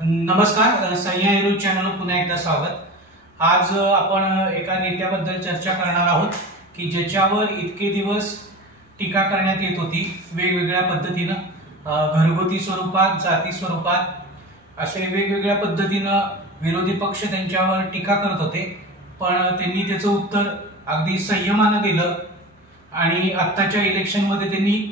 नमस्कार, सह्या YouTube channel पुन्हा एकदा स्वागत। आज आपण एका नेत्याबद्दल चर्चा करणार आहोत की ज्याच्यावर इतके दिवस टीका करण्यात येत होती वेगवेगळ्या पद्धतीने, घरगुती स्वरूपात, जाती स्वरूपात असे वेगवेगळ्या पद्धतीने विरोधी पक्ष त्यांच्यावर टीका करत होते। पण त्यांनी त्याचं उत्तर अगदी संयमाने दिलं आणि आत्ताच्या इलेक्शन मध्ये त्यांनी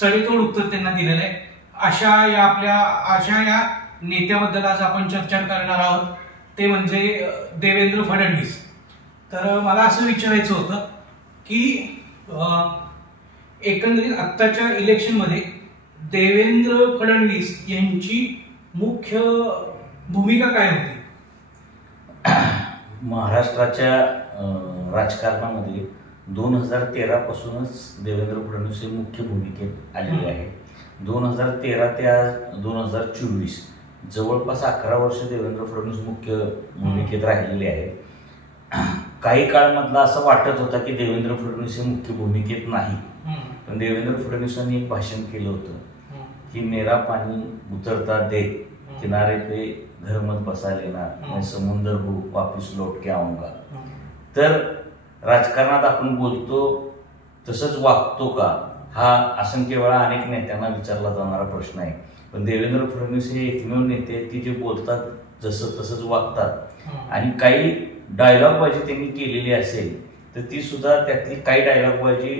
सडेतोड उत्तर त्यांना दिलेलं आहे। अशा या नेत्याबद्दल आज आपण चर्चा करणार आहोत, ते म्हणजे देवेंद्र फडणवीस। तर मला असं विचारायचं होतं की एकंदरीत आत्ताच्या इलेक्शन मध्ये देवेंद्र फडणवीस यांची मुख्य भूमिका काय होती? महाराष्ट्राच्या राजकारणामध्ये 2013 पासूनच देवेंद्र फडणवीस हे मुख्य भूमिकेत आलेले आहे। 2013 ते आज 2024 जवळपास 11 वर्ष देवेंद्र फडणवीस मुख्य भूमिकेत राहिलेले आहेत। काही काळ मधला असं वाटत होता की देवेंद्र फडणवीस हे मुख्य भूमिकेत नाही, पण देवेंद्र फडणवीसांनी एक भाषण केलं होतं की मेरा पानी उतरता देख, किनारे पे घर मत बसा लेना, मैं समुंदर हूँ वापिस लौट के आऊंगा। तर राजकारणात आपण बोलतो तसंच वागतो का, हा असंख्य वेळा अनेक नेत्यांना विचारला जाणारा प्रश्न आहे। पण देवेंद्र फडणवीस हे एकमेव नेते आहेत की जे बोलतात जसं तसंच वागतात। आणि काही डायलॉगबाजी त्यांनी केलेली असेल तर ती सुद्धा त्यातली काही डायलॉगबाजी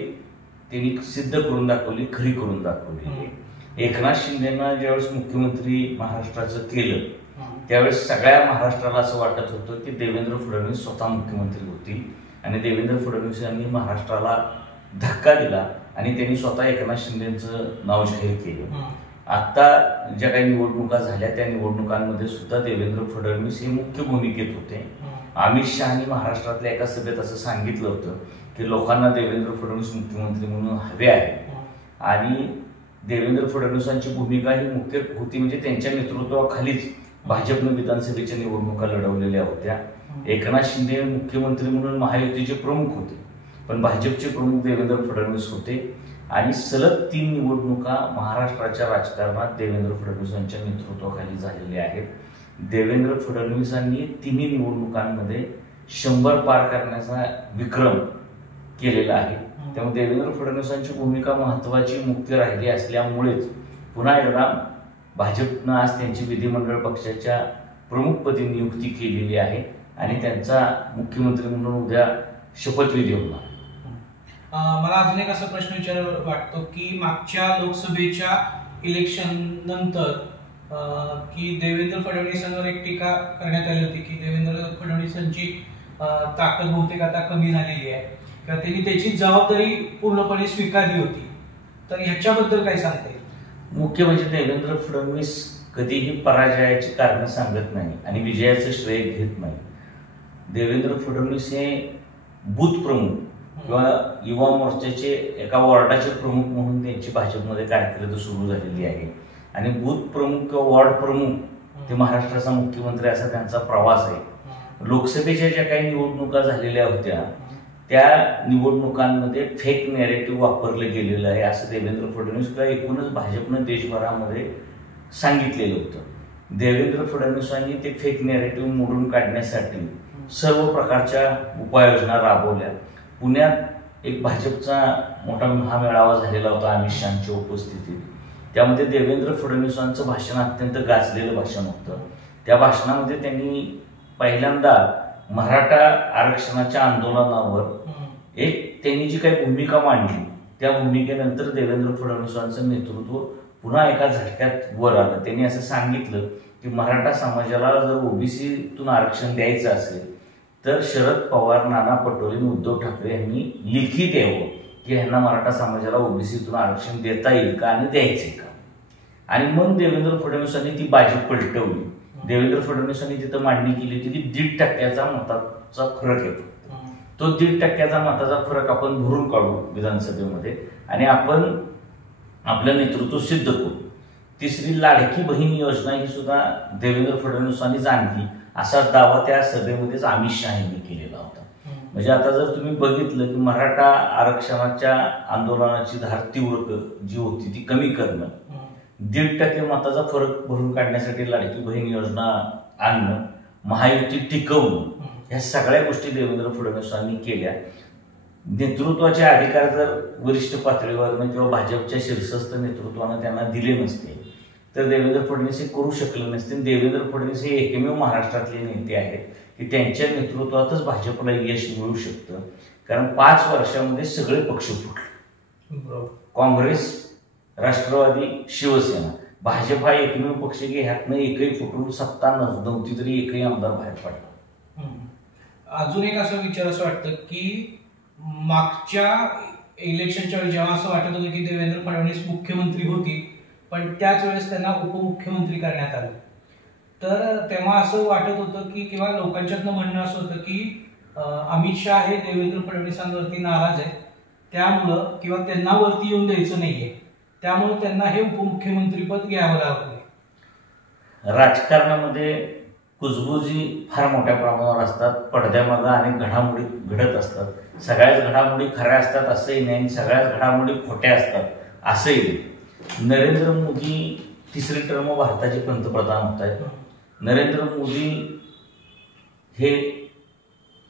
त्यांनी सिद्ध करून दाखवली, खरी करून दाखवली। एकनाथ शिंदेना ज्यावेळेस मुख्यमंत्री महाराष्ट्राचं केलं त्यावेळेस सगळ्या महाराष्ट्राला असं वाटत होतं की देवेंद्र फडणवीस स्वतः मुख्यमंत्री होतील आणि देवेंद्र फडणवीस यांनी महाराष्ट्राला धक्का दिला आणि त्यांनी स्वतः एकनाथ शिंदेचं नाव जाहीर केलं। आता ज्या काही निवडणुका झाल्या त्या निवडणुकांमध्ये सुद्धा देवेंद्र फडणवीस हे मुख्य भूमिकेत होते। अमित शहानी महाराष्ट्रातल्या एका सभेत असं सांगितलं होतं की लोकांना देवेंद्र फडणवीस मुख्यमंत्री म्हणून हवे आहे आणि देवेंद्र फडणवीसांची भूमिका ही मुख्य होती, म्हणजे त्यांच्या नेतृत्वाखालीच भाजपने विधानसभेच्या निवडणुका लढवलेल्या होत्या। एकनाथ शिंदे मुख्यमंत्री म्हणून महायुतीचे प्रमुख होते, पण भाजपचे प्रमुख देवेंद्र फडणवीस होते आणि सलग 3 निवडणुका महाराष्ट्राच्या राजकारणात देवेंद्र फडणवीसांच्या नेतृत्वाखाली झालेल्या आहेत। देवेंद्र फडणवीसांनी 3 निवडणुकांमध्ये 100 पार करण्याचा विक्रम केलेला आहे। त्यामुळे देवेंद्र फडणवीसांची भूमिका महत्वाची मुख्य राहिली असल्यामुळेच पुन्हा एकदा भाजपनं आज त्यांची विधिमंडळ पक्षाच्या प्रमुखपदी नियुक्ती केलेली आहे आणि त्यांचा मुख्यमंत्री म्हणून उद्या शपथविधी होणार। मला अजून एक असा प्रश्न विचार वाटतो की मागच्या लोकसभेच्या इलेक्शन नंतर की देवेंद्र फडणवीसांवर एक टीका करण्यात आली होती की देवेंद्र फडणवीसांची ताकद बहुतेक आता कमी झालेली आहे किंवा त्यांनी त्याची जबाबदारी पूर्णपणे स्वीकारली होती। तर ह्याच्याबद्दल काय सांगता येईल? मुख्य म्हणजे देवेंद्र फडणवीस कधीही पराजयाची कारण सांगत नाही आणि विजयाचं श्रेय घेत नाही। देवेंद्र फडणवीस हे बूथ प्रमुख किंवा युवा मोर्चाचे एका वॉर्डाचे प्रमुख म्हणून त्यांची भाजपमध्ये कारकीर्द सुरू झालेली आहे आणि बूथ प्रमुख किंवा वॉर्ड प्रमुख ते महाराष्ट्राचा मुख्यमंत्री असा त्यांचा प्रवास आहे। लोकसभेच्या ज्या काही निवडणुका झालेल्या होत्या त्या निवडणुकांमध्ये फेक नॅरेटिव्ह वापरलं गेलेलं आहे असं देवेंद्र फडणवीस किंवा एकूणच भाजपनं देशभरामध्ये सांगितलेलं होतं। देवेंद्र फडणवीसांनी ते फेक नॅरेटिव्ह मोडून काढण्यासाठी सर्व प्रकारच्या उपाययोजना राबवल्या। पुण्यात एक भाजपचा मोठा महामेळावा झालेला होता अमित शहांच्या उपस्थितीत, त्यामध्ये देवेंद्र फडणवीसांचं भाषण अत्यंत गाजलेलं भाषण होतं। त्या भाषणामध्ये त्यांनी पहिल्यांदा मराठा आरक्षणाच्या आंदोलनावर त्यांनी जी काही भूमिका मांडली त्या भूमिकेनंतर देवेंद्र फडणवीसांचं नेतृत्व पुन्हा एका झटक्यात वर आलं। त्यांनी असं सांगितलं की मराठा समाजाला जर ओबीसीतून आरक्षण द्यायचं असेल तर शरद पवार, नाना पटोले, उद्धव ठाकरे यांनी लेखी द्यावं की ह्यांना मराठा समाजाला ओबीसीतून आरक्षण देता येईल का आणि द्यायचे का। आणि मग देवेंद्र फडणवीसांनी ती बाजी पलटवली। देवेंद्र फडणवीसांनी तिथं मांडणी केली होती की 1.5% मताचा फरक येतो, तो 1.5% मताचा फरक आपण भरून काढू विधानसभेमध्ये आणि आपण आपलं नेतृत्व सिद्ध करू। तिसरी लाडकी बहीण योजना ही सुद्धा देवेंद्र फडणवीसांनीच आणली असा दावा त्या सभेमध्येच अमित शहांनी केलेला होता। म्हणजे आता जर तुम्ही बघितलं की मराठा आरक्षणाच्या आंदोलनाची धार तीव्र जी होती ती कमी करणं 1.5% मताचा फरक भरून काढण्यासाठी लाडकी बहीण योजना आणणं, महायुती टिकवणं, ह्या सगळ्या गोष्टी देवेंद्र फडणवीसांनी केल्या. नेतृत्वाचे अधिकार जर वरिष्ठ पातळीवरनं किंवा भाजपच्या शीर्षस्थ नेतृत्वानं त्यांना दिले नसते तर देवेंद्र फडणवीस हे करू शकले नसते. देवेंद्र फडणवीस हे एकमेव महाराष्ट्रातले नेते आहेत की त्यांच्या नेतृत्वातच भाजपला यश मिळू शकतं. कारण 5 वर्षामध्ये सगळे पक्ष फुटले. काँग्रेस, राष्ट्रवादी, शिवसेना, भाजप हा एकमेव पक्ष की ह्यातनं एकही फुटून सत्ता नव्हती तरी एकही आमदार बाहेर पडला. अजून एक असं विचार असं वाटतं की मागच्या इलेक्शनच्या वेळी जेव्हा असं वाटत होतं की देवेंद्र फडणवीस मुख्यमंत्री होती पण त्याच वेळेस त्यांना उपमुख्यमंत्री करण्यात आलं, तर तेव्हा असं वाटत होतं की किंवा लोकांच्यातनं म्हणणं असं होतं की अमित शहा हे देवेंद्र फडणवीसांवरती नाराज आहेत, त्यामुळं किंवा त्यांना वरती येऊन द्यायचं नाहीये, त्यामुळे त्यांना हे उपमुख्यमंत्रीपद घ्यावं लागलं. राजकारणामध्ये कुजबुजी फार मोठ्या प्रमाणावर असतात. पडद्यामागं अनेक घडामोडी घडत असतात. सगळ्याच घडामोडी खऱ्या असतात असंही नाही आणि सगळ्याच घडामोडी खोट्या असतात असंही नाही. नरेंद्र मोदी 3री टर्म भारताचे पंतप्रधान होत आहेत. नरेंद्र मोदी हे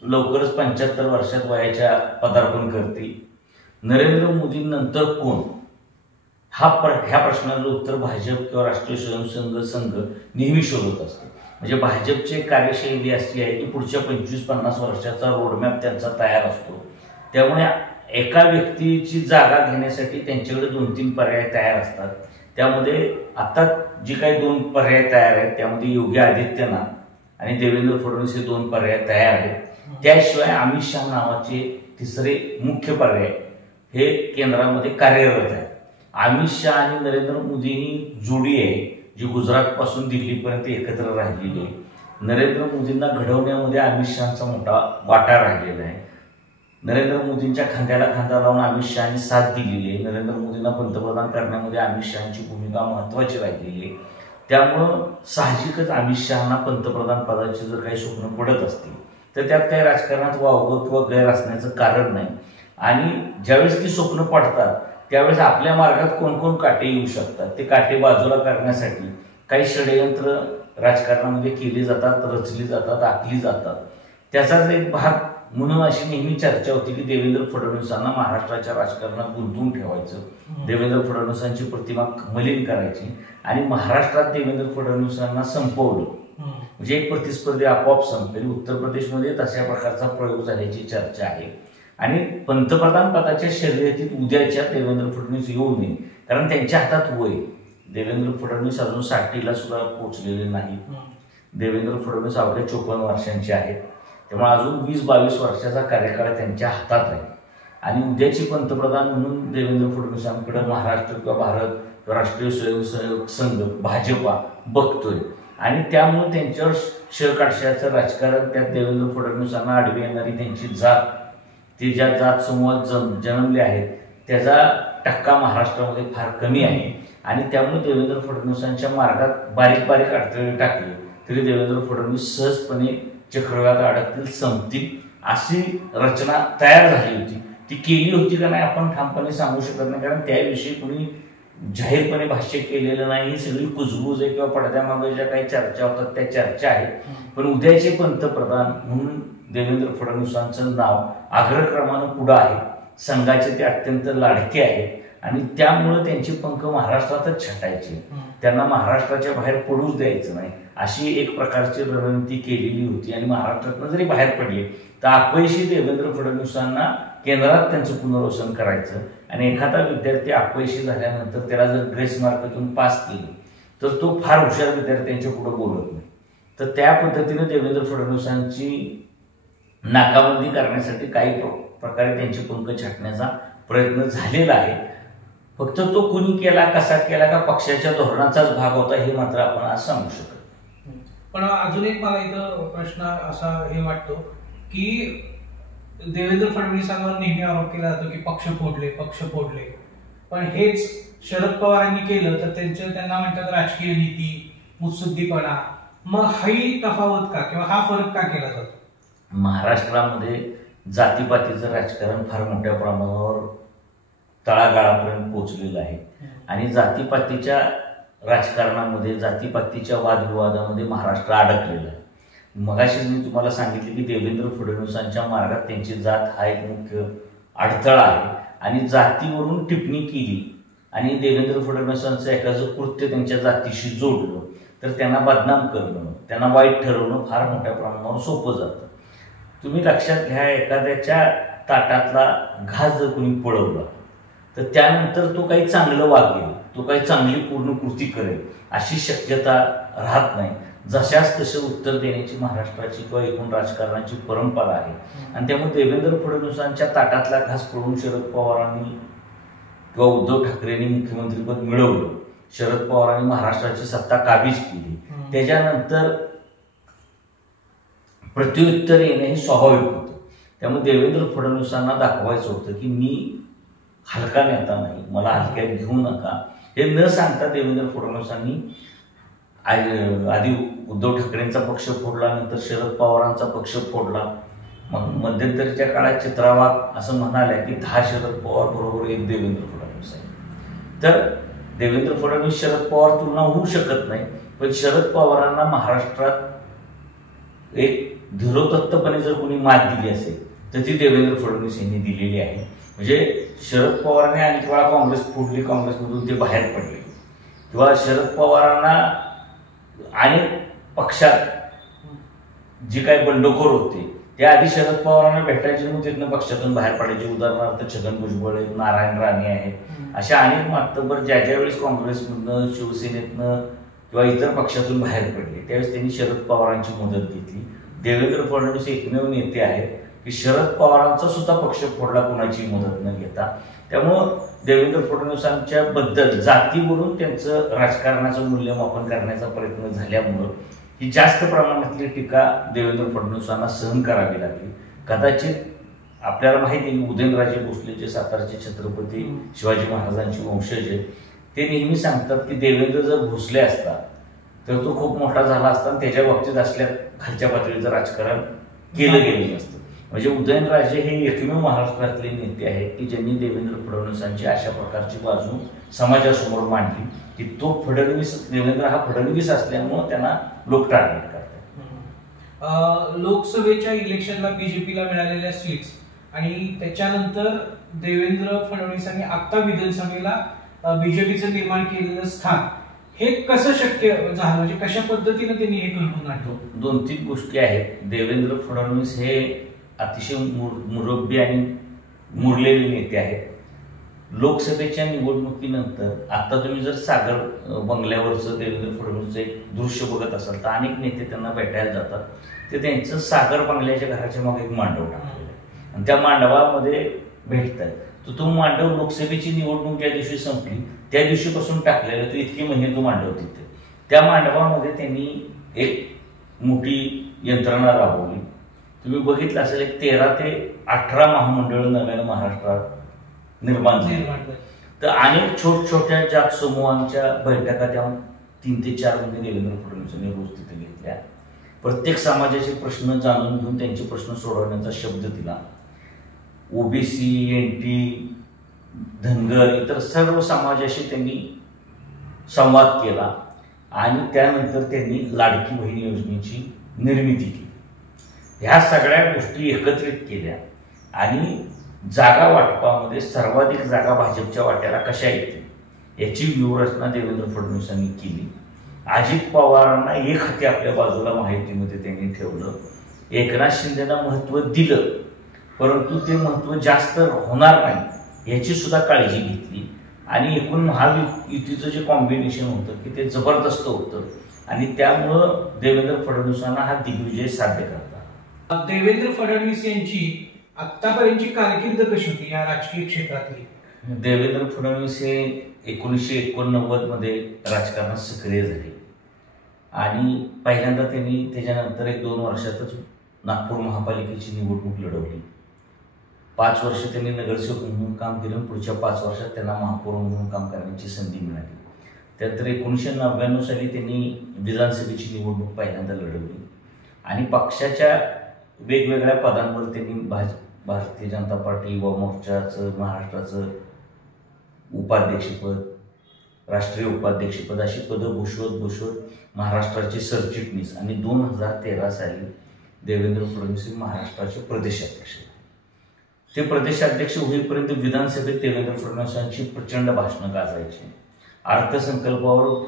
लवकरच 75 वर्षात वयाच्या पदार्पण करतील. नरेंद्र मोदींनंतर कोण ह्या प्रश्नाचं उत्तर भाजप किंवा राष्ट्रीय स्वयंसेवक संघ नेहमी शोधत असतो. म्हणजे भाजपची कार्यशैली अशी आहे की पुढच्या 25-50 वर्षाचा रोडमॅप त्यांचा तयार असतो. त्यामुळे एका व्यक्तीची जागा घेण्यासाठी त्यांच्याकडे 2-3 पर्याय तयार असतात. त्यामध्ये आता जी काही 2 पर्याय तयार आहेत त्यामध्ये योगी आदित्यनाथ आणि देवेंद्र फडणवीस हे 2 पर्याय तयार आहेत. त्याशिवाय अमित शहा नावाचे 3रे मुख्य पर्याय हे केंद्रामध्ये कार्यरत आहे. अमित शहा आणि नरेंद्र मोदी ही जोडी आहे जी गुजरातपासून दिल्लीपर्यंत एकत्र राहिलेली आहे. नरेंद्र मोदींना घडवण्यामध्ये अमित शहाचा मोठा वाटा राहिलेला आहे. नरेंद्र मोदींच्या खांद्याला खांदा लावून अमित शहानी साथ दिलेली आहे. नरेंद्र मोदींना पंतप्रधान करण्यामध्ये अमित शहाची भूमिका महत्वाची राहिलेली आहे. त्यामुळं साहजिकच अमित शहाना पंतप्रधान पदाची जर काही स्वप्न पडत असतील तर त्यात काही राजकारणात वावगं किंवा गैर असण्याचं कारण नाही. आणि ज्यावेळेस ती स्वप्न पडतात त्यावेळेस आपल्या मार्गात कोण कोण काटे येऊ शकतात ते काटे बाजूला करण्यासाठी काही षडयंत्र राजकारणामध्ये केली जातात, रचली जातात, आखली जातात. त्याचाच एक भाग म्हणून अशी नेहमी चर्चा होती की देवेंद्र फडणवीसांना महाराष्ट्राच्या राजकारणात गुंतवून ठेवायचं, देवेंद्र फडणवीसांची प्रतिमा मलिन करायची आणि महाराष्ट्रात देवेंद्र फडणवीसांना संपवलं म्हणजे एक प्रतिस्पर्धी आपोआप संपेल. उत्तर प्रदेशमध्ये तशा प्रकारचा प्रयोग झाल्याची चर्चा आहे. आणि पंतप्रधान पदाच्या शर्यतीत उद्याच्या देवेंद्र फडणवीस येऊ नये कारण त्यांच्या हातात वय. देवेंद्र फडणवीस अजून 60ला सुद्धा पोहोचलेले नाहीत. देवेंद्र फडणवीस अवघ्या 54 वर्षांचे आहेत. त्यामुळे अजून 20-22 वर्षाचा कार्यकाळ त्यांच्या हातात आहे. आणि उद्याची पंतप्रधान म्हणून देवेंद्र फडणवीसांकडे महाराष्ट्र किंवा भारत किंवा राष्ट्रीय स्वयंसेवक संघ भाजपा बघतोय. आणि त्यामुळे त्यांच्यावर शरकाटशाचं राजकारण, त्यात देवेंद्र फडणवीसांना आडवी येणारी त्यांची जात, ते ज्या जात समूहात जन्मले आहेत त्याचा टक्का महाराष्ट्रामध्ये फार कमी आहे. आणि त्यामुळे देवेंद्र फडणवीसांच्या मार्गात बारीक बारीक अडथळे टाकले तरी देवेंद्र फडणवीस सहजपणे चक्रव्यूहात अडकतील, संपतील अशी रचना तयार झाली होती. ती केली होती का नाही आपण ठामपणे सांगू शकत नाही कारण त्याविषयी कुणी जाहीरपणे भाष्य केलेलं नाही. ही सगळी कुजबूज आहे किंवा पडद्यामागे ज्या काही चर्चा होतात त्या चर्चा आहेत. पण उद्याचे पंतप्रधान म्हणून देवेंद्र फडणवीसांचं नाव अग्रक्रमानं पुढं आहे. संघाचे ते अत्यंत लाडके आहेत आणि त्यामुळे त्यांचे पंख महाराष्ट्रातच छटायचे. त्यांना महाराष्ट्राच्या बाहेर पडूच द्यायचं नाही अशी एक प्रकारची रणनीती केलेली होती. आणि महाराष्ट्रातनं जरी बाहेर पडले तर अपयशी देवेंद्र फडणवीसांना केंद्रात त्यांचं पुनर्वसन करायचं. आणि एखादा विद्यार्थी अपयशी झाल्यानंतर त्याला जर ग्रेस मार्क देऊन पास केलं तर तो फार हुशार विद्यार्थ्यांच्या पुढे बोलत नाही. तर त्या पद्धतीने देवेंद्र फडणवीसांची नाकाबंदी करण्यासाठी काही प्रकारे त्यांचे पंख छाटण्याचा प्रयत्न झालेला आहे. फक्त तो कुणी केला, कसा केला का पक्षाच्या धोरणाचाच भाग होता हे मात्र आपण आज सांगू शकतो. पण अजून एक मला इथं प्रश्न असा हे वाटतो की देवेंद्र फडणवीसांवर नेहमी आरोप केला जातो की पक्ष फोडले. पण हेच शरद पवारांनी केलं तर त्यांना म्हणतात राजकीय नीती, मुत्सद्दीपणा. मग ही तफावत का किंवा हा फरक का केला जातो? महाराष्ट्रामध्ये जातीपातीचं राजकारण फार मोठ्या प्रमाणावर तळागाळापर्यंत पोहोचलेलं आहे. आणि जातीपातीच्या राजकारणामध्ये जातीपातीच्या वादविवादामध्ये महाराष्ट्र अडकलेला आहे. मगाशीच मी तुम्हाला सांगितले की देवेंद्र फडणवीसांच्या मार्गात त्यांची जात हा एक मुख्य अडथळा आहे आणि जातीवरून टिप्पणी केली आणि देवेंद्र फडणवीसांचं एखादं कृत्य त्यांच्या जातीशी जोडलं तर त्यांना बदनाम करणं, त्यांना वाईट ठरवणं फार मोठ्या प्रमाणावर सोपं जातं. तुम्ही लक्षात घ्या, एखाद्याच्या ताटातला घास जर कोणी पळवला तर त्यानंतर तो काही चांगलं वागेल, तो काही चांगली पूर्ण कृती करेल अशी शक्यता राहत नाही. जशाच तसं उत्तर देण्याची महाराष्ट्राची किंवा एकूण राजकारणाची परंपरा आहे आणि त्यामुळे देवेंद्र फडणवीसांच्या ताटातला घास पडून शरद पवारांनी किंवा उद्धव ठाकरेंनी मुख्यमंत्रीपद मिळवलं, शरद पवारांनी महाराष्ट्राची सत्ता काबीज केली, त्याच्यानंतर प्रत्युत्तर येणे हे स्वाभाविक होतं. त्यामुळे देवेंद्र फडणवीसांना दाखवायचं होतं की मी हलका नेता नाही, मला हलक्यात घेऊ नका, हे न सांगता देवेंद्र फडणवीसांनी आधी उद्धव ठाकरेंचा पक्ष फोडला, नंतर शरद पवारांचा पक्ष फोडला. मग मध्यंतरीच्या काळात चित्रा वाघ असं म्हणाल्या की 10 शरद पवार बरोबर 1 देवेंद्र फडणवीस आहे. तर देवेंद्र फडणवीस शरद पवार तुलना होऊ शकत नाही, पण शरद पवारांना महाराष्ट्रात एक धीरोदत्तपणे जर कोणी मात दिली असेल तर ती देवेंद्र फडणवीस यांनी दिलेली आहे. म्हणजे शरद पवारांनी अनेक वेळा काँग्रेस फोडली, काँग्रेसमधून ते बाहेर पडले, किंवा शरद पवारांना अनेक पक्षात जी काही बंडखोर होते ते आधी शरद पवारांना भेटायचे म्हणून तिथनं पक्षातून बाहेर पडायचे. उदाहरणार्थ छगन भुजबळ आहेत, नारायण राणे आहेत, अशा अनेक मातबर ज्या ज्यावेळेस काँग्रेसमधनं, शिवसेनेतनं किंवा इतर पक्षातून बाहेर पडले त्यावेळेस त्यांनी शरद पवारांची मदत घेतली. देवेंद्र फडणवीस एकमेव नेते आहेत की शरद पवारांचा सुद्धा पक्ष फोडला कोणाची मदत न घेता. त्यामुळं देवेंद्र फडणवीसांच्या बद्दल जातीवरून त्यांचं राजकारणाचं मूल्यमापन करण्याचा प्रयत्न झाल्यामुळं ही जास्त प्रमाणातली टीका देवेंद्र फडणवीसांना सहन करावी लागली. कदाचित आपल्याला माहिती आहे की उदयनराजे भोसले जे सातारचे छत्रपती शिवाजी महाराजांचे वंशज आहेत, ते नेहमी सांगतात की देवेंद्र जर भोसले असता तर तो खूप मोठा झाला असता आणि त्याच्या बाबतीत असल्या खालच्या पातळीचं राजकारण केलं गेलं नसतं. म्हणजे उदयनराजे हे एकमेव महाराष्ट्रातले नेते आहेत की ज्यांनी देवेंद्र फडणवीसांची अशा प्रकारची बाजू समाजासमोर मांडली की तो देवेंद्र हा फडणवीस असल्यामुळे त्यांना लोक टार्गेट करतात. लोकसभेच्या इलेक्शनला बीजेपीला मिळालेल्या सीट्स आणि त्याच्यानंतर देवेंद्र फडणवीसांनी आता विधानसभेला बीजेपीचं निर्माण केलेलं स्थान हे कसं शक्य झालं, म्हणजे कशा पद्धतीने त्यांनी हे कल्पना आणलं? 2-3 गोष्टी आहेत. देवेंद्र फडणवीस हे अतिशय मुरब्बी आणि मुरलेले नेते आहेत. लोकसभेच्या निवडणुकीनंतर आता तुम्ही जर सागर बंगल्यावरचं देवेंद्र फडणवीसचं एक दृश्य बघत असाल तर अनेक नेते त्यांना भेटायला जातात. ते त्यांचं सागर बंगल्याच्या घराच्या मागे एक मांडव टाकलेलं आहे आणि त्या मांडवामध्ये भेटतात. तर तो मांडव लोकसभेची निवडणूक ज्या दिवशी संपली त्या दिवशीपासून टाकलेला, तो इतके महिने तो मांडव तिथे. त्या मांडवामध्ये त्यांनी एक मोठी यंत्रणा राबवली. तुम्ही बघितलं असेल एक 13 ते 18 महामंडळ नव्यानं महाराष्ट्रात निर्माण झाली. तर अनेक छोट्या जात समूहांच्या बैठका त्या 3 ते 4 महिने देवेंद्र फडणवीसांनी रोज तिथे घेतल्या. प्रत्येक समाजाचे प्रश्न जाणून घेऊन त्यांचे प्रश्न सोडवण्याचा शब्द दिला. ओबीसी, एनटी, धनगर इतर सर्व समाजाशी त्यांनी संवाद केला आणि त्यानंतर त्यांनी लाडकी बहीण योजनेची निर्मिती केली. ह्या सगळ्या गोष्टी एकत्रित केल्या आणि जागा वाटपामध्ये सर्वाधिक जागा भाजपच्या वाट्याला कशा येतील याची व्यूहरचना देवेंद्र फडणवीसांनी केली. अजित पवारांना एक हाती आपल्या बाजूला माहितीमध्ये त्यांनी ठेवलं. एकनाथ शिंदेना महत्त्व दिलं, परंतु ते महत्त्व जास्त होणार नाही याची सुद्धा काळजी घेतली आणि एकूण महायुतीचं जे कॉम्बिनेशन होतं की ते जबरदस्त होतं आणि त्यामुळं देवेंद्र फडणवीसांना हा दिग्विजय साध्य करता. देवेंद्र फडणवीस यांची आतापर्यंतची कारकीर्द कशी होती या राजकीय क्षेत्रातली? देवेंद्र फडणवीस हे 1989 मध्ये राजकारणात सक्रिय झाले आणि पहिल्यांदा त्यांनी त्याच्यानंतर 1-2 वर्षातच नागपूर महापालिकेची निवडणूक लढवली. 5 वर्ष त्यांनी नगरसेवक म्हणून काम केलं. पुढच्या 5 वर्षात त्यांना महापौर म्हणून काम करण्याची संधी मिळाली. त्यानंतर 1999 साली त्यांनी विधानसभेची निवडणूक पहिल्यांदा लढवली आणि पक्षाच्या वेगवेगळ्या पदांवर त्यांनी भारतीय जनता पार्टी, युवा मोर्चाचं, महाराष्ट्राचं उपाध्यक्षपद, राष्ट्रीय उपाध्यक्षपद अशी पदं भूषवत महाराष्ट्राचे सरचिटणीस आणि 2013 साली देवेंद्र फडणवीस हे महाराष्ट्राचे प्रदेशाध्यक्ष. ते प्रदेशाध्यक्ष होईपर्यंत विधानसभेत देवेंद्र फडणवीसांची प्रचंड भाषणं गाजायची. अर्थसंकल्पावर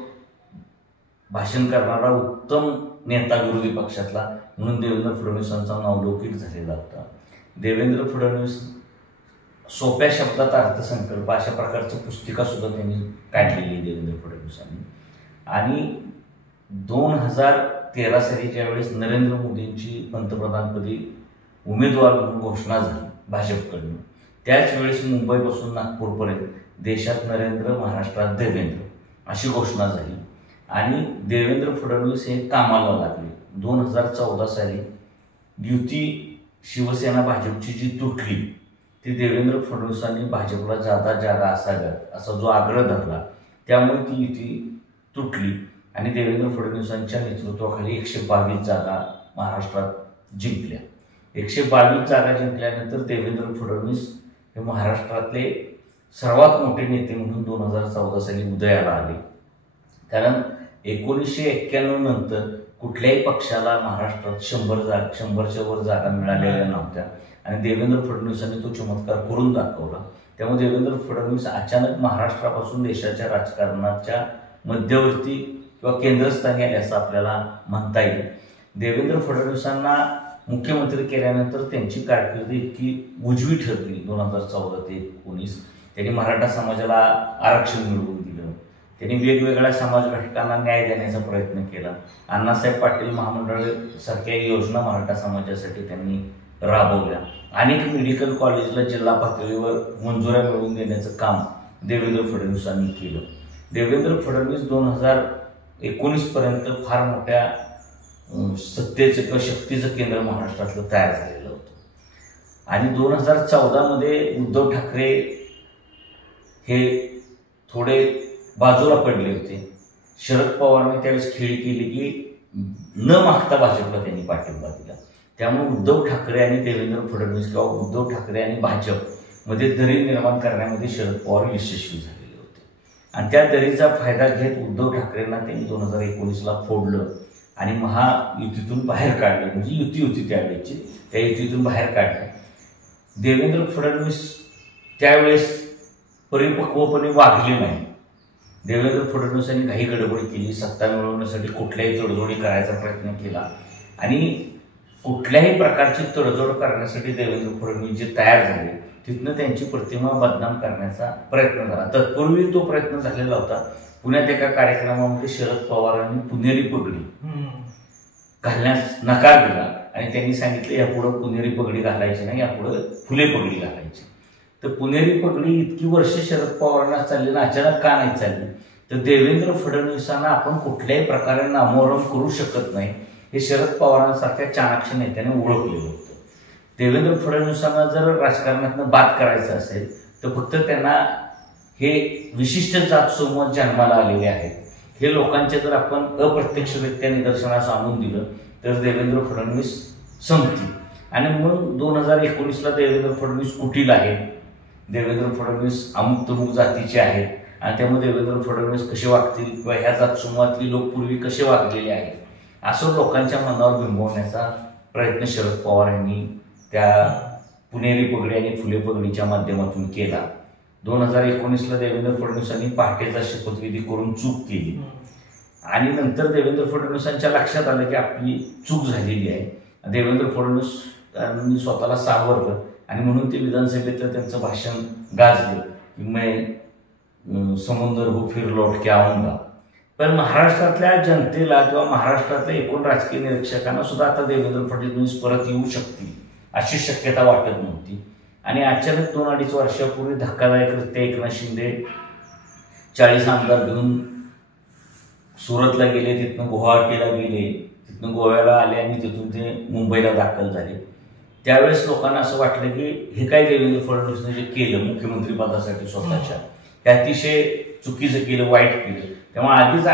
भाषण करणारा उत्तम नेता विरोधी पक्षातला म्हणून देवेंद्र फडणवीसांचा नावलौकिक झालेला होता. देवेंद्र फडणवीस सोप्या शब्दात अर्थसंकल्प अशा प्रकारचं पुस्तिका सुद्धा त्यांनी काढलेली आहे देवेंद्र फडणवीसांनी. आणि 2013 साली ज्यावेळेस नरेंद्र मोदींची पंतप्रधानपदी उमेदवार म्हणून घोषणा झाली भाजपकडून, त्याच वेळेस मुंबईपासून नागपूरपर्यंत देशात नरेंद्र, महाराष्ट्रात देवेंद्र अशी घोषणा झाली. आणि देवेंद्र फडणवीस हे कामाला लागले. 2014 साली युती शिवसेना भाजपची जी तुटली ती देवेंद्र फडणवीसांनी भाजपला जादा जागा असाव्यात असा जो आग्रह धरला, त्यामुळे ती युती तुटली आणि देवेंद्र फडणवीसांच्या नेतृत्वाखाली 122 जागा महाराष्ट्रात जिंकल्या. 122 जागा जिंकल्यानंतर देवेंद्र फडणवीस हे महाराष्ट्रातले सर्वात मोठे नेते म्हणून 2014 साली उदयाला आले. कारण 1991 नंतर कुठल्याही पक्षाला महाराष्ट्रात 100च्या वर जागा मिळालेल्या नव्हत्या आणि देवेंद्र फडणवीसांनी तो चमत्कार करून दाखवला. त्यामुळे देवेंद्र फडणवीस अचानक महाराष्ट्रापासून देशाच्या राजकारणाच्या मध्यवर्ती किंवा केंद्रस्थानी आले असं आपल्याला म्हणता येईल. देवेंद्र फडणवीसांना मुख्यमंत्री केल्यानंतर त्यांची कारकीर्द इतकी उजवी ठरली. 2014 ते 19 त्यांनी मराठा समाजाला आरक्षण मिळवून दिलं. त्यांनी वेगवेगळ्या समाज घटकांना न्याय देण्याचा प्रयत्न केला. अण्णासाहेब पाटील महामंडळ सारख्या योजना मराठा समाजासाठी त्यांनी राबवल्या. अनेक मेडिकल कॉलेजला जिल्हा पातळीवर मंजुऱ्या मिळवून देण्याचं काम देवेंद्र फडणवीसांनी केलं. देवेंद्र फडणवीस 2019 पर्यंत फार मोठ्या सत्तेचं किंवा शक्तीचं केंद्र महाराष्ट्रातलं तयार झालेलं होतं. आणि 2014 मध्ये उद्धव ठाकरे हे थोडे बाजूला पडले होते. शरद पवारांनी त्यावेळेस खेळी केली की न मागता भाजपला त्यांनी पाठिंबा दिला. त्यामुळे उद्धव ठाकरे आणि देवेंद्र फडणवीस किंवा उद्धव ठाकरे आणि भाजप मध्ये दरी निर्माण करण्यामध्ये शरद पवार यशस्वी झालेले होते. आणि त्या दरीचा फायदा घेत उद्धव ठाकरेंना त्यांनी 2019ला फोडलं आणि महायुतीतून बाहेर काढलं. म्हणजे युती होती त्यावेळेची, त्या युतीतून बाहेर काढलं. देवेंद्र फडणवीस त्यावेळेस परिपक्वपणे वागले नाही. देवेंद्र फडणवीसांनी काही गडबड केली, सत्ता मिळवण्यासाठी कुठल्याही तडजोडी करायचा प्रयत्न केला आणि कुठल्याही प्रकारची तडजोड करण्यासाठी देवेंद्र फडणवीस जे तयार झाले तिथनं त्यांची प्रतिमा बदनाम करण्याचा प्रयत्न झाला. तत्पूर्वी तो प्रयत्न झालेला होता. पुण्यात एका कार्यक्रमामध्ये शरद पवारांनी पुणेरी पगडी घालण्यास नकार दिला आणि त्यांनी सांगितलं यापुढे पुणेरी पगडी घालायची नाही, यापुढे फुले पगडी घालायची. तर पुणेरी पगडी इतकी वर्ष शरद पवारांना चालली ना, अचानक का नाही चालली? तर देवेंद्र फडणवीसांना आपण कुठल्याही प्रकारे नामोहरम करू शकत नाही हे शरद पवारांसारख्या चाणक्य नेत्याने ओळखलेलं होतं. देवेंद्र फडणवीसांना जर राजकारणातून बाद करायचं असेल तर फक्त त्यांना हे विशिष्ट जात समूह जन्माला आलेले आहेत हे लोकांचे जर आपण अप्रत्यक्षरित्या निदर्शनास आणून दिलं तर देवेंद्र फडणवीस संपतील. आणि मग 2019ला देवेंद्र फडणवीस कुटील आहेत, देवेंद्र फडणवीस अमुक तमुक जातीचे आहेत आणि त्यामुळे देवेंद्र फडणवीस कसे वागतील किंवा ह्या जात समूहातली लोक पूर्वी कसे वागलेले आहेत असं लोकांच्या मनावर बिंबवण्याचा प्रयत्न शरद पवार यांनी त्या पुणेरी पगडी आणि फुले पगडीच्या माध्यमातून केला. 2019ला देवेंद्र फडणवीसांनी पहाटेचा शपथविधी करून चूक केली आणि नंतर देवेंद्र फडणवीसांच्या लक्षात आलं की आपली चूक झालेली आहे. देवेंद्र फडणवीसांनी स्वतःला सावरलं आणि म्हणून ते विधानसभेतलं त्यांचं भाषण गाजलं की मैं समुंदर हो फिर लौट के आऊंगा. पण महाराष्ट्रातल्या जनतेला किंवा महाराष्ट्रातल्या एकूण राजकीय निरीक्षकांना सुद्धा आता देवेंद्र फडणवीस परत येऊ शकतील अशी शक्यता वाटत नव्हती. आणि अचानक 2-2.5 वर्षापूर्वी धक्कादायकरित्या एकनाथ शिंदे 40 आमदार घेऊन सुरतला गेले, तिथनं गुवाहाटीला गेले, तिथनं गोव्याला आले आणि तिथून ते मुंबईला दाखल झाले. त्यावेळेस लोकांना असं वाटलं की हे काय देवेंद्र फडणवीसने जे केलं मुख्यमंत्री पदासाठी स्वतःच्या हे अतिशय चुकीचं केलं, वाईट केलं. त्यामुळे आधीच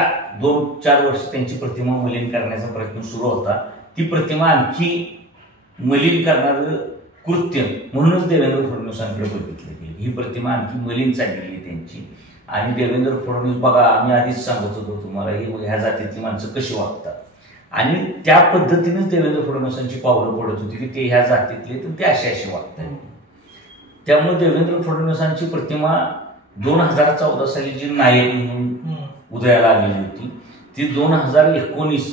2-4 वर्ष त्यांची प्रतिमा मलिन करण्याचा प्रयत्न सुरू होता. ती प्रतिमा आणखी मलिन करणारं कृत्य म्हणूनच देवेंद्र फडणवीसांकडे बघितलं गेलं. ही प्रतिमा आणखी मलिन चाललेली त्यांची आणि देवेंद्र फडणवीस बघा आम्ही आधीच सांगत होतो तुम्हाला ह्या जातीतली माणसं कशी वागतात आणि त्या पद्धतीनेच देवेंद्र फडणवीसांची पावलं पडत होती की ते ह्या जातीतले तर ते असे वागतात. त्यामुळे देवेंद्र फडणवीसांची प्रतिमा 2014 साली जी नायक म्हणून उदयाला आलेली होती ती 2019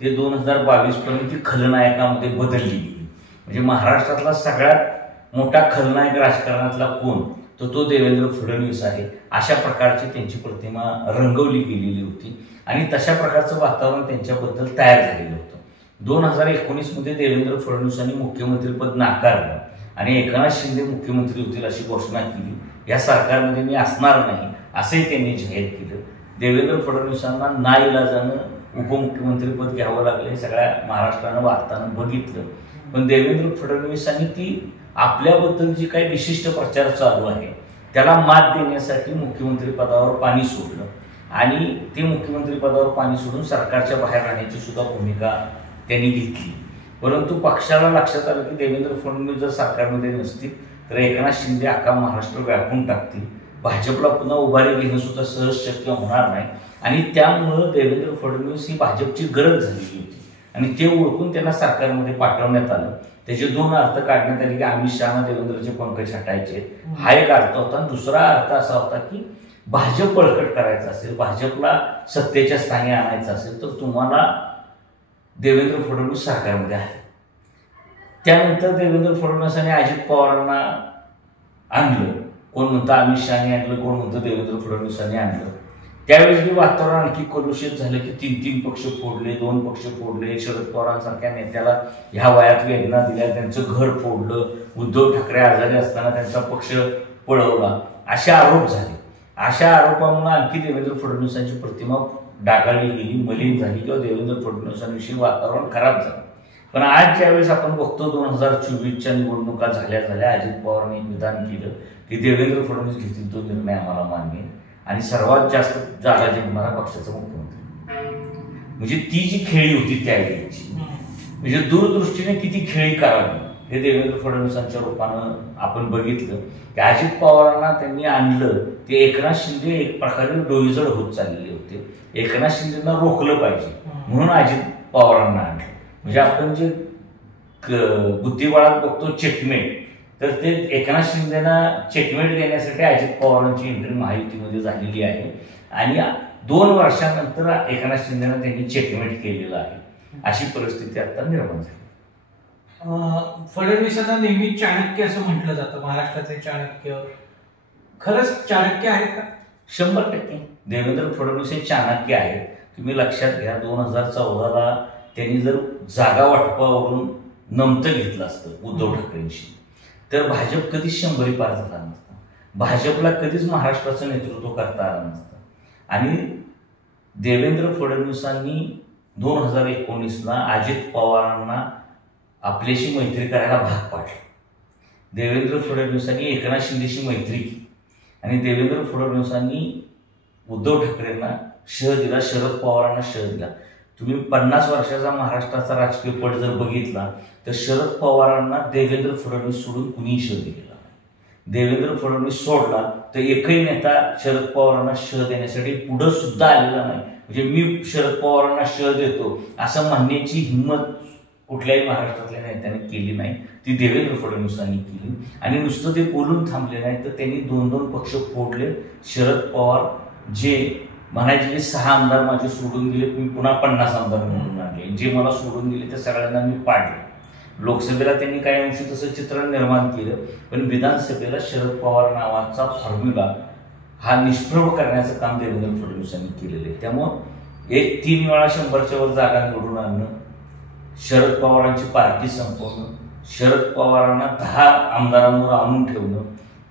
ते 2022 पर्यंत ती खलनायकामध्ये बदलली गेली. म्हणजे महाराष्ट्रातला सगळ्यात मोठा खलनायक राजकारणातला कोण तर तो देवेंद्र फडणवीस आहे अशा प्रकारची त्यांची प्रतिमा रंगवली गेलेली होती आणि तशा प्रकारचं वातावरण त्यांच्याबद्दल तयार झालेलं होतं. 2019 मध्ये देवेंद्र फडणवीसांनी मुख्यमंत्रीपद नाकारलं आणि एकनाथ शिंदे मुख्यमंत्री होतील अशी घोषणा केली. या सरकारमध्ये मी असणार नाही असंही त्यांनी जाहीर केलं. देवेंद्र फडणवीसांना नाईलाजानं उपमुख्यमंत्रीपद घ्यावं लागलं सगळ्या महाराष्ट्रानं वार्तानं बघितलं. पण देवेंद्र फडणवीसांनी ती आपल्याबद्दल जी काही विशिष्ट प्रचार चालू आहे त्याला मात देण्यासाठी मुख्यमंत्री पदावर पाणी सोडलं आणि ते मुख्यमंत्री पदावर पाणी सोडून सरकारच्या बाहेर राहण्याची सुद्धा भूमिका त्यांनी घेतली. परंतु पक्षाला लक्षात आलं की देवेंद्र फडणवीस जर सरकारमध्ये नसतील तर एकनाथ शिंदे अख्खा महाराष्ट्र व्यापून टाकतील, भाजपला पुन्हा उभारी घेणं सुद्धा सहज शक्य होणार नाही आणि त्यामुळं देवेंद्र फडणवीस ही भाजपची गरज झालेली होती आणि ते ओळखून त्यांना सरकारमध्ये पाठवण्यात आलं. त्याचे दोन अर्थ काढण्यात आले की अमित शहाना देवेंद्रचे पंकज हटायचे हा एक अर्थ होता आणि दुसरा अर्थ असा होता की भाजप बळकट करायचं असेल, भाजपला सत्तेच्या स्थानी आणायचं असेल तर तुम्हाला देवेंद्र फडणवीस सरकारमध्ये आहे. त्यानंतर देवेंद्र फडणवीसांनी अजित पवारांना आणलं, कोण म्हणतं अमित शहाने आणलं, कोण म्हणतं देवेंद्र फडणवीसांनी आणलं. त्यावेळेस मी वातावरण आणखी कलुषित झालं की 3 पक्ष फोडले, 2 पक्ष फोडले, शरद पवारांसारख्या नेत्याला ह्या वयात वेदना दिल्या, त्यांचं घर फोडलं, उद्धव ठाकरे आजारी असताना त्यांचा पक्ष पळवला असे आरोप झाले. अशा आरोपामुळे आणखी देवेंद्र फडणवीसांची प्रतिमा डागाळली गेली, मलिन झाली किंवा देवेंद्र फडणवीसांविषयी वातावरण खराब झालं. पण आज ज्यावेळेस आपण बघतो 2024च्या निवडणुका झाल्या अजित पवारांनी विधान केलं की देवेंद्र फडणवीस घेतील तो निर्णय आम्हाला मान्य आणि सर्वात जास्त जागा जिंकणारा पक्षाचा मुख्यमंत्री. म्हणजे ती जी खेळी होती त्यावेळेची म्हणजे दूरदृष्टीने किती खेळी करावी हे देवेंद्र फडणवीसांच्या रूपानं आपण बघितलं की अजित पवारांना त्यांनी आणलं ते एकनाथ शिंदे एक प्रकारे डोईजड होत चाललेले होते. एकनाथ शिंदेना रोखलं पाहिजे म्हणून अजित पवारांना आणलं. म्हणजे आपण जे बुद्धिबळात बघतो चेकमेट तर ते एकनाथ शिंदेना चेकमेट देण्यासाठी अजित पवारांची एंट्री महायुतीमध्ये झालेली आहे आणि 2 वर्षानंतर एकनाथ शिंदेना त्यांनी चेकमेट केलेलं आहे. अशी परिस्थिती आता निर्माण झाली. फडणवीसांना नेहमी चाणक्य असं म्हटलं जातं, महाराष्ट्राचे चाणक्य. खरंच चाणक्य आहेत का? 100% देवेंद्र फडणवीस हे चाणक्य आहेत. तुम्ही लक्षात घ्या 2014ला त्यांनी जर जागा वाटपावरून नमतं घेतलं असतं उद्धव ठाकरेंशी तर भाजप कधीच 100 पार झाला नसता, भाजपला कधीच महाराष्ट्राचं नेतृत्व करता आलं नसतं. आणि देवेंद्र फडणवीसांनी 2019ला अजित पवारांना आपल्याशी मैत्री करायला भाग पाडलं. देवेंद्र फडणवीसांनी एकनाथ शिंदेशी मैत्री केली आणि देवेंद्र फडणवीसांनी उद्धव ठाकरेंना शह दिला, शरद पवारांना शह दिला. तुम्ही 50 वर्षाचा महाराष्ट्राचा राजकीय पट जर बघितला तर शरद पवारांना देवेंद्र फडणवीस सोडून कुणीही शह दिलेला नाही. देवेंद्र फडणवीस सोडला तर एकही नेता शरद पवारांना शह देण्यासाठी पुढे सुद्धा आलेला नाही. म्हणजे मी शरद पवारांना शह देतो असं म्हणण्याची हिंमत कुठल्याही महाराष्ट्रातल्या नेत्याने केली नाही, ती देवेंद्र फडणवीसांनी केली. आणि नुसतं ते बोलून थांबले नाही तर त्यांनी 2 पक्ष फोडले. शरद पवार जे म्हणायचे की 6 आमदार माझे सोडून गेले, मी पुन्हा 50 आमदार निवडून आणले, जे मला सोडून गेले त्या सगळ्यांना मी पाडले. लोकसभेला त्यांनी काही अंशी तसं चित्र निर्माण केलं पण विधानसभेला शरद पवार नावाचा फॉर्म्युला हा निष्प्रभ करण्याचं काम देवेंद्र फडणवीसांनी केलेलं आहे. त्यामुळं 3 वेळा 100च्या वर जागा निवडून आणणं, शरद पवारांची पार्टी संपवणं, शरद पवारांना 10 आमदारांवर आणून ठेवणं,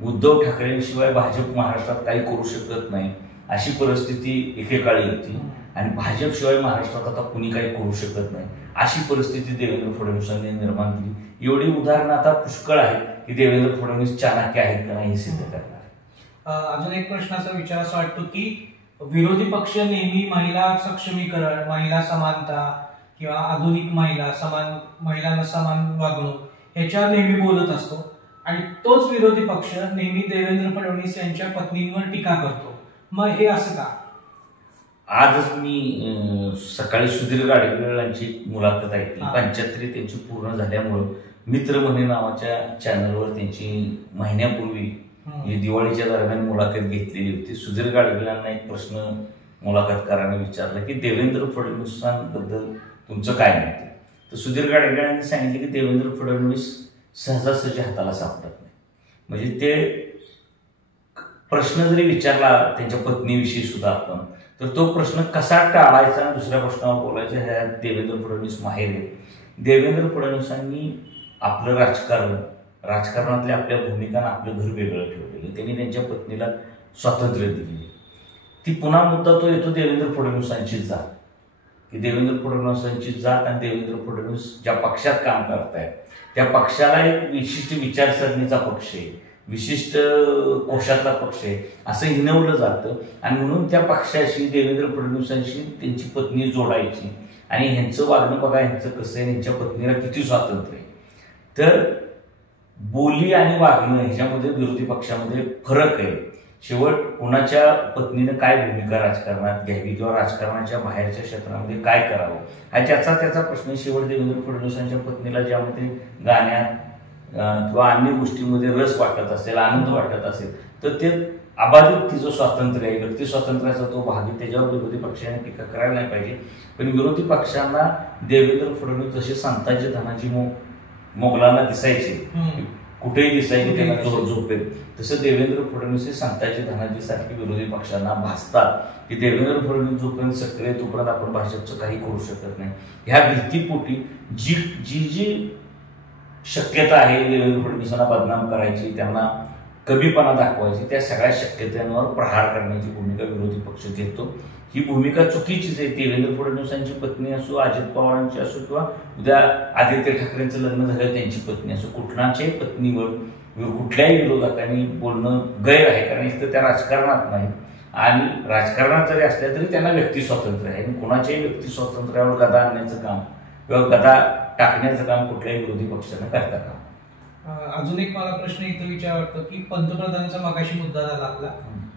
उद्धव ठाकरेंशिवाय भाजप महाराष्ट्रात काही करू शकत नाही अशी परिस्थिती एकेकाळी होती आणि भाजपशिवाय महाराष्ट्रात आता कुणी काही करू शकत नाही अशी परिस्थिती देवेंद्र फडणवीसांनी निर्माण केली. एवढी उदाहरणं आता पुष्कळ आहेत की देवेंद्र फडणवीस चाणक्य आहेत का नाही हे सिद्ध करणार. अजून एक प्रश्नाचा विचार असा वाटतो की विरोधी पक्ष नेहमी महिला सक्षमीकरण, महिला समानता किंवा आधुनिक महिलांना समान वागणूक ह्याच्यावर नेहमी बोलत असतो आणि तोच विरोधी पक्ष नेहमी देवेंद्र फडणवीस यांच्या पत्नींवर टीका करतो. मग हे असं का? आजच मी सकाळी सुधीर गाडगीळ यांची मुलाखत ऐकली. 75 त्यांची पूर्ण झाल्यामुळं मित्र म्हणे नावाच्या चॅनलवर त्यांची महिन्यापूर्वी दिवाळीच्या दरम्यान मुलाखत घेतलेली होती. सुधीर गाडगीळांना एक प्रश्न मुलाखतकाराने विचारला की देवेंद्र फडणवीसांबद्दल तुमचं काय मत आहे? तर सुधीर गाडगीळांनी सांगितले की देवेंद्र फडणवीस सहजासहजी हाताला सापडत नाही. म्हणजे ते प्रश्न जरी विचारला त्यांच्या पत्नीविषयी सुद्धा आपण, तर तो प्रश्न कसा टाळायचा आणि दुसऱ्या प्रश्नावर बोलायचा ह्या देवेंद्र फडणवीस माहेर आहे. देवेंद्र फडणवीसांनी आपलं राजकारणातल्या आपल्या भूमिकांना आपलं घर वेगळं ठेवलेलं. त्यांनी त्यांच्या पत्नीला स्वातंत्र्य दिलेले. ती पुन्हा मुद्दा तो येतो देवेंद्र फडणवीसांची जात, की देवेंद्र फडणवीसांची जात आणि देवेंद्र फडणवीस ज्या पक्षात काम करतायत त्या पक्षाला एक विशिष्ट विचारसरणीचा पक्ष आहे, विशिष्ट कोशातला पक्ष आहे असं हिनवलं जातं. आणि म्हणून त्या पक्षाशी देवेंद्र फडणवीसांशी त्यांची पत्नी जोडायची आणि ह्यांचं वागणं बघा, ह्यांचं कसं आहे, ह्यांच्या पत्नीला किती स्वातंत्र्य आहे. तर बोली आणि वागणं ह्याच्यामध्ये विरोधी पक्षामध्ये फरक आहे. शेवट कोणाच्या पत्नीनं काय भूमिका राजकारणात घ्यावी किंवा राजकारणाच्या बाहेरच्या क्षेत्रामध्ये काय करावं हा त्याचा प्रश्न. शेवट देवेंद्र फडणवीसांच्या पत्नीला ज्यामध्ये गाण्यात किंवा अन्य गोष्टींमध्ये रस वाटत असेल, आनंद वाटत असेल, तर ते अबाधित तिचं स्वातंत्र्य आहे, व्यक्ती स्वातंत्र्याचा तो भाग आहे. त्याच्यावर विरोधी पक्षाने टीका करायला नाही पाहिजे. पण विरोधी पक्षांना देवेंद्र फडणवीस जसे संतांचे धनाजी मोगलांना दिसायचे, कुठेही दिसायचे त्यांना झोपेल, तसं देवेंद्र फडणवीस हे संतांचे धनाजी सारखे विरोधी पक्षांना भासतात की देवेंद्र फडणवीस जोपर्यंत सक्रिय तोपर्यंत आपण भाजपचं काही करू शकत नाही. ह्या भीतीपोटी जी शक्यता आहे देवेंद्र फडणवीसांना बदनाम करायची, त्यांना कमीपणा दाखवायची, त्या सगळ्या शक्यतांवर प्रहार करण्याची भूमिका विरोधी पक्ष घेतो. ही भूमिका चुकीचीच आहे. देवेंद्र फडणवीसांची पत्नी असो, अजित पवारांची असो, किंवा उद्या आदित्य ठाकरेंचं लग्न झालं त्यांची पत्नी असो, कुठल्याच्याही पत्नीवर कुठल्याही विरोधकांनी बोलणं गैर आहे. कारण इथं त्या राजकारणात नाही आणि राजकारणात जरी असल्या तरी त्यांना व्यक्ती स्वातंत्र्य आहे. कोणाच्याही व्यक्ती स्वातंत्र्यावर गदा आणण्याचं काम किंवा गदा टाकण्याचं काम कुठल्याही विरोधी पक्षाने करता का? अजून एक मला प्रश्न इथं विचार वाटतो की पंतप्रधानांचा मगाशी मुद्दा झाला आपला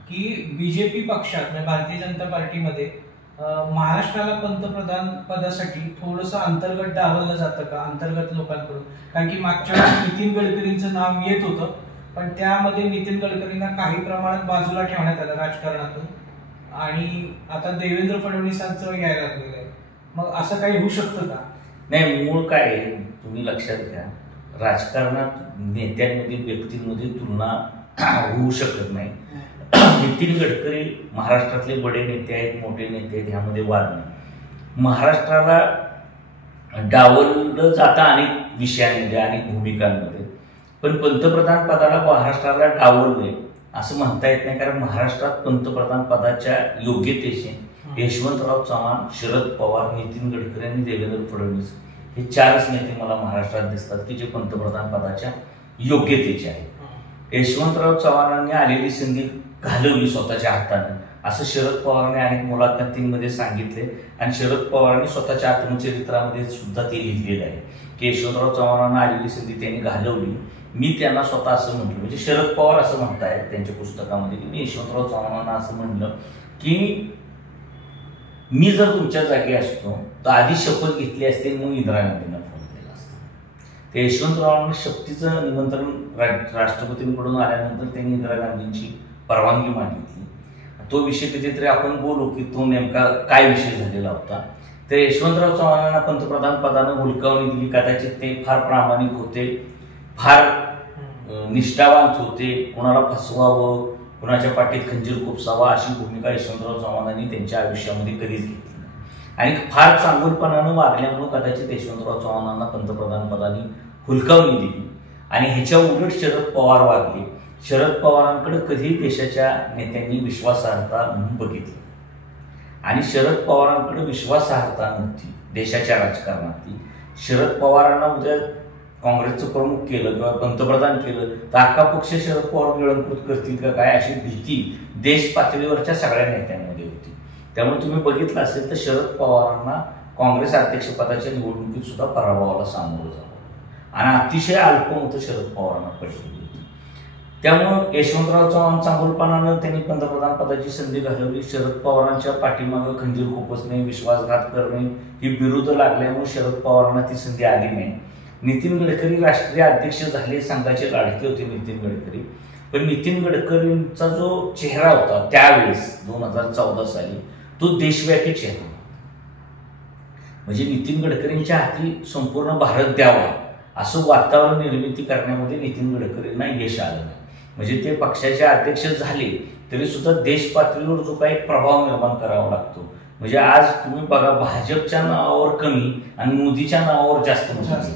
की बीजेपी पक्षात म्हणजे भारतीय जनता पार्टीमध्ये महाराष्ट्राला पंतप्रधान पदासाठी थोडंसं अंतर्गत डावललं जातं का अंतर्गत लोकांकडून? कारण की मागच्या वेळेस नितीन गडकरींचं नाव येत होतं, पण त्यामध्ये नितीन गडकरींना काही प्रमाणात बाजूला ठेवण्यात आलं राजकारणातून आणि आता देवेंद्र फडणवीसांचं यायला लागलेलं आहे. मग असं काही होऊ शकतं का? नाही, मूळ काय आहे तुम्ही लक्षात घ्या, राजकारणात नेत्यांमध्ये व्यक्तींमध्ये तुलना होऊ शकत नाही. नितीन गडकरी महाराष्ट्रातले बडे नेते आहेत, मोठे नेते आहेत, ह्यामध्ये वाद नाही. महाराष्ट्राला डावललं जातं अनेक विषयांमध्ये, अनेक भूमिकांमध्ये, पण पंतप्रधान पदाला महाराष्ट्राला डावललंय असं म्हणता येत नाही. कारण महाराष्ट्रात पंतप्रधान पदाच्या योग्यतेचे यशवंतराव चव्हाण, शरद पवार, नितीन गडकरी आणि देवेंद्र फडणवीस हे 4च नेते मला महाराष्ट्रात दिसतात की जे पंतप्रधान पदाच्या योग्यतेचे आहेत. यशवंतराव चव्हाणांनी आलेली संधी घालवली स्वतःच्या हाताने असं शरद पवारांनी अनेक मुलाखतींमध्ये सांगितले आणि शरद पवारांनी स्वतःच्या आत्मचरित्रामध्ये सुद्धा ते लिहिलेलं आहे की यशवंतराव चव्हाणांना आलेली संधी त्यांनी घालवली. मी त्यांना स्वतः असं म्हटलं, म्हणजे शरद पवार असं म्हणतायत त्यांच्या पुस्तकामध्ये की मी यशवंतराव चव्हाणांना असं म्हणलं की मी जर तुमच्या जागी असतो तर आधी शपथ घेतली असते, मग इंदिरा गांधींना फोन केला असता. ते यशवंतरावांना शपथीचं निमंत्रण राष्ट्रपतींकडून आल्यानंतर त्यांनी इंदिरा गांधींची परवानगी मागितली. तो विषय कधीतरी आपण बोलू की तो नेमका काय विषय झालेला होता. तर यशवंतराव चव्हाणांना पंतप्रधान पदानं हुलकावणी दिली. कदाचित ते फार प्रामाणिक होते, फार निष्ठावान होते, कुणाला फसवावं, कुणाच्या पाठीत खंजीर खुपसावा अशी भूमिका यशवंतराव चव्हाणांनी त्यांच्या आयुष्यामध्ये कधीच घेतली नाही आणि फार चांगुलपणानं वागल्यामुळे कदाचित यशवंतराव चव्हाणांना पंतप्रधान पदाने हुलकावणी दिली. आणि ह्याच्या उलट शरद पवार वागले. शरद पवारांकडे कधी देशाच्या नेत्यांनी विश्वासार्हता म्हणून बघितली आणि शरद पवारांकडे विश्वासार्हता नव्हती देशाच्या राजकारणातली. शरद पवारांना उद्या काँग्रेसचं प्रमुख केलं किंवा पंतप्रधान केलं तर अख्खा पक्ष शरद पवार गिळंकृत करतील का काय अशी भीती देश पातळीवरच्या सगळ्या नेत्यांमध्ये होती. त्यामुळे तुम्ही बघितलं असेल तर शरद पवारांना काँग्रेस अध्यक्षपदाच्या निवडणुकीत सुद्धा पराभवाला सामोरं जावं आणि अतिशय अल्प मतं शरद पवारांना पडलेली होती. त्यामुळं यशवंतराव चव्हाण चांगुलपणानं त्यांनी पंतप्रधान पदाची संधी घालवली. शरद पवारांच्या पाठीमागं खंजीर खुपसणे, विश्वासघात करणे ही विरोध लागल्यामुळे शरद पवारांना ती संधी आली नाही. नितीन गडकरी राष्ट्रीय अध्यक्ष झाले, संघाचे लाडके होते नितीन गडकरी. पण नितीन गडकरींचा जो चेहरा होता त्यावेळेस 2014 साली तो देशव्यापी चेहरा होता. म्हणजे नितीन गडकरींच्या हाती संपूर्ण भारत द्यावा असं वातावरण निर्मिती करण्यामध्ये नितीन गडकरींना यश आलं नाही. म्हणजे ते पक्षाचे अध्यक्ष झाले तरी सुद्धा देश पातळीवर जो काही प्रभाव निर्माण करावा लागतो. म्हणजे आज तुम्ही बघा, भाजपच्या नावावर कमी आणि मोदीच्या नावावर जास्त मतं,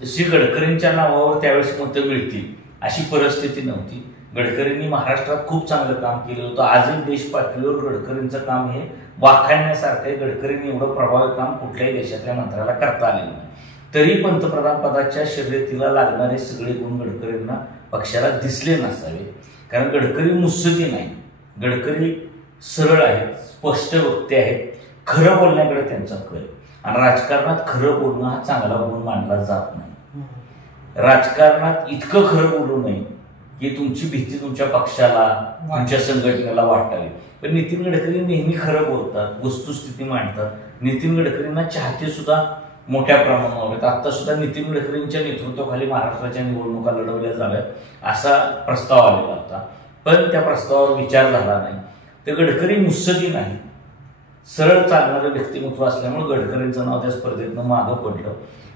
तशी गडकरींच्या नावावर त्यावेळेस मतं मिळतील अशी परिस्थिती नव्हती. गडकरींनी महाराष्ट्रात खूप चांगलं काम केलं होतं. आजही देश पातळीवर गडकरींचं काम हे वाखाणण्यासारखं आहे. गडकरींनी एवढं प्रभावी काम कुठल्याही देशातल्या मंत्र्याला करता आलेलं नाही. तरी पंतप्रधान पदाच्या शर्यतीला लागणारे सगळे गुण गडकरींना पक्षाला दिसले नसावे. कारण गडकरी मुत्सदी नाही, गडकरी सरळ आहेत, स्पष्ट वक्ते आहेत, खरं बोलण्याकडे त्यांचा कल आहे. आणि राजकारणात खरं बोलणं हा चांगला गुण मानला जात नाही. राजकारणात इतकं खरं बोलू नये की तुमची भीती तुमच्या पक्षाला, तुमच्या संघटनेला वाटावी. पण नितीन गडकरी नेहमी खरं बोलतात, वस्तुस्थिती मांडतात. नितीन गडकरींना चाहते सुद्धा मोठ्या प्रमाणावर आहेत. आता सुद्धा नितीन गडकरींच्या नेतृत्वाखाली महाराष्ट्राच्या निवडणुका लढवल्या जाव्यात असा प्रस्ताव आलेला होता. पण त्या प्रस्तावावर विचार झाला नाही. तर गडकरी मुत्सदी नाही, सरळ चालणारं व्यक्तिमत्व असल्यामुळे गडकरींचं नाव त्या स्पर्धेतनं मागं पडलं.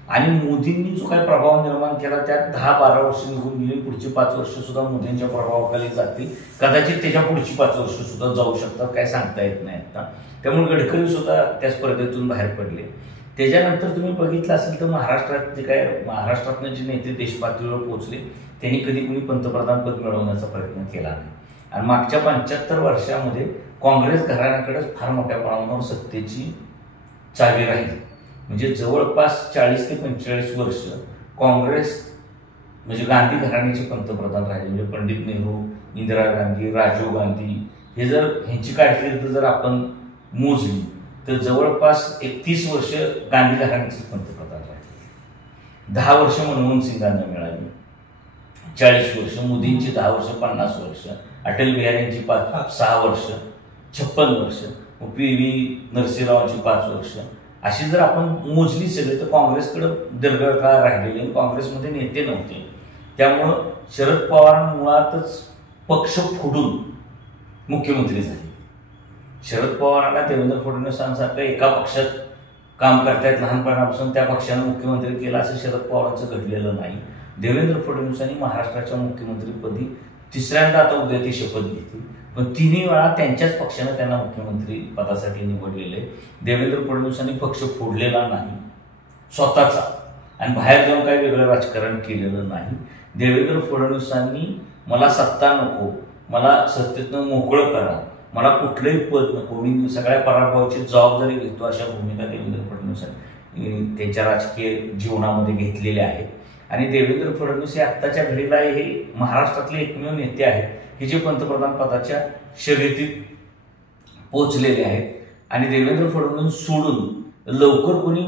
आणि मोदींनी जो काही प्रभाव निर्माण केला त्यात 10-12 वर्ष निघून गेली. पुढची 5 वर्ष सुद्धा मोदींच्या प्रभावाखाली जातील. कदाचित त्याच्या पुढची 5 वर्ष सुद्धा जाऊ शकतात, काय सांगता येत नाही आता. त्यामुळे गडकरी सुद्धा त्या स्पर्धेतून बाहेर पडले. त्याच्यानंतर तुम्ही बघितलं असेल तर महाराष्ट्रात जे काय महाराष्ट्रातनं जे नेते देश पातळीवर पोहोचले त्यांनी कधी कुणी पंतप्रधान पद मिळवण्याचा प्रयत्न केला नाही. आणि मागच्या 75 वर्षामध्ये काँग्रेस घराण्याकडेच फार मोठ्या प्रमाणावर सत्तेची चावी राहिली. म्हणजे जवळपास 40 ते 45 वर्ष काँग्रेस म्हणजे गांधी घराण्याचे पंतप्रधान राहिले. म्हणजे पंडित नेहरू, इंदिरा गांधी, राजीव गांधी हे जर ह्यांची कारकीर्द जर आपण मोजली तर जवळपास 31 वर्ष गांधी घराण्याचे पंतप्रधान राहिले. 10 वर्ष मनमोहन सिंगांना मिळाली, 40 वर्ष मोदींची, 10 वर्ष 50 वर्ष, अटल बिहारींची 6 वर्ष, 56 वर्ष, PV नरसिंहरावांची 5 वर्ष. अशी जर आपण मोजली सगळी तर काँग्रेसकडे दीर्घकाळ राहिलेले, काँग्रेसमध्ये नेते नव्हते. त्यामुळं शरद पवार मुळातच पक्ष फोडून मुख्यमंत्री झाले. शरद पवारांना देवेंद्र फडणवीसांसारख्या एका पक्षात काम करतायत लहानपणापासून त्या पक्षानं मुख्यमंत्री केलं असं शरद पवारांचं घडलेलं नाही. देवेंद्र फडणवीसांनी महाराष्ट्राच्या मुख्यमंत्रीपदी तिसऱ्यांदा आता उद्या ती शपथ घेतली. पण 3 वेळा त्यांच्याच पक्षानं त्यांना मुख्यमंत्री पदासाठी निवडलेले. देवेंद्र फडणवीसांनी पक्ष फोडलेला नाही स्वतःचा आणि बाहेर जाऊन काही वेगळं राजकारण केलेलं नाही. देवेंद्र फडणवीसांनी मला सत्ता नको, मला सत्तेतनं मोकळं करा, मला कुठलंही पद नको, मी सगळ्या पराभवाची जबाबदारी घेतो, अशा भूमिका देवेंद्र फडणवीसांनी त्यांच्या राजकीय जीवनामध्ये घेतलेल्या आहेत. आणि देवेंद्र फडणवीस हे आत्ताच्या घडीला हे महाराष्ट्रातले एकमेव नेते आहेत की जे पंतप्रधान पदाच्या शर्यतीत पोहोचलेले आहेत. आणि देवेंद्र फडणवीस सोडून लवकर कोणी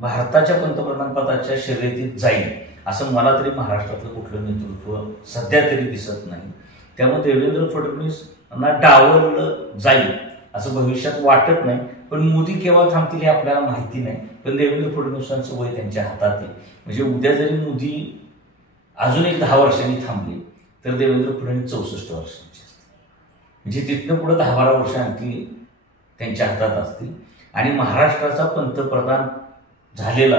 भारताच्या पंतप्रधान पदाच्या शर्यतीत जाईल असं मला तरी महाराष्ट्रातलं कुठलं नेतृत्व सध्या तरी दिसत नाही. त्यामुळे देवेंद्र फडणवीसना डावललं जाईल असं भविष्यात वाटत नाही. पण मोदी केव्हा थांबतील हे आपल्याला माहिती नाही. पण देवेंद्र फडणवीसांचं वय त्यांच्या हातात आहे. म्हणजे उद्या जरी मोदी अजून एक 10 वर्षांनी थांबले तर देवेंद्र फडणवीस 64 वर्षांचे असतील. म्हणजे तिथनं पुढे 10-12 वर्ष आणखी त्यांच्या हातात असतील. आणि महाराष्ट्राचा पंतप्रधान झालेला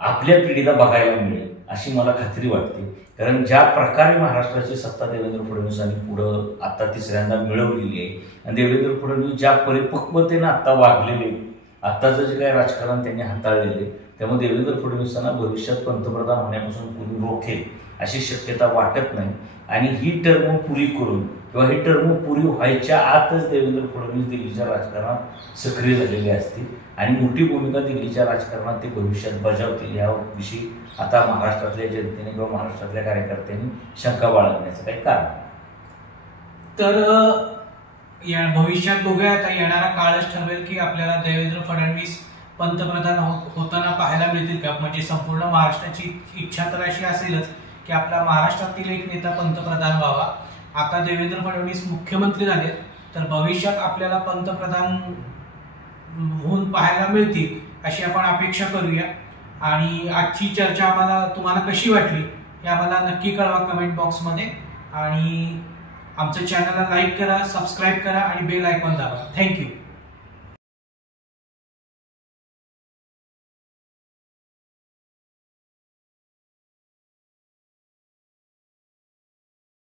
आपल्या पिढीला बघायला मिळेल अशी मला खात्री वाटते. कारण ज्या प्रकारे महाराष्ट्राची सत्ता देवेंद्र फडणवीसांनी पुढं आता तिसऱ्यांदा मिळवलेली आहे आणि देवेंद्र फडणवीस ज्या परिपक्वतेनं आता वागलेले, आत्ताचं जे काही राजकारण त्यांनी हाताळलेले, त्यामुळे देवेंद्र फडणवीसांना भविष्यात पंतप्रधान होण्यापासून कोणी रोखेल अशी शक्यता वाटत नाही. आणि ही टर्म पुरी करून किंवा ही टर्म पुरी व्हायच्या आतच देवेंद्र फडणवीस दिल्लीच्या राजकारणात सक्रिय झालेले असतील आणि मोठी भूमिका दिल्लीच्या राजकारणात ते भविष्यात बजावतील याविषयी आता महाराष्ट्रातल्या जनतेने किंवा महाराष्ट्रातल्या कार्यकर्त्यांनी शंका बाळगण्याचं काही कारण. तर या भविष्यात बघूया, आता येणारा काळच ठरवेल की आपल्याला देवेंद्र फडणवीस पंतप्रधान होताना पाहायला मिळतील का. म्हणजे संपूर्ण महाराष्ट्राची इच्छा तर अशी असेलच की की आपला महाराष्ट्रातील एक नेता पंतप्रधान व्हावा। आता देवेंद्र फडणवीस मुख्यमंत्री झाले तर भविष्यात आपल्याला पंतप्रधान होऊन पाहायला मिळतील अशी आपण अपेक्षा करूया। आणि आजची चर्चा आम्हाला तुम्हाला कशी वाटली हे आम्हाला नक्की कळवा कमेंट बॉक्समध्ये। आणि आमच्या चॅनलला लाईक करा, सबस्क्राईब करा आणि बेल आयकॉन दाबा। थँक्यू।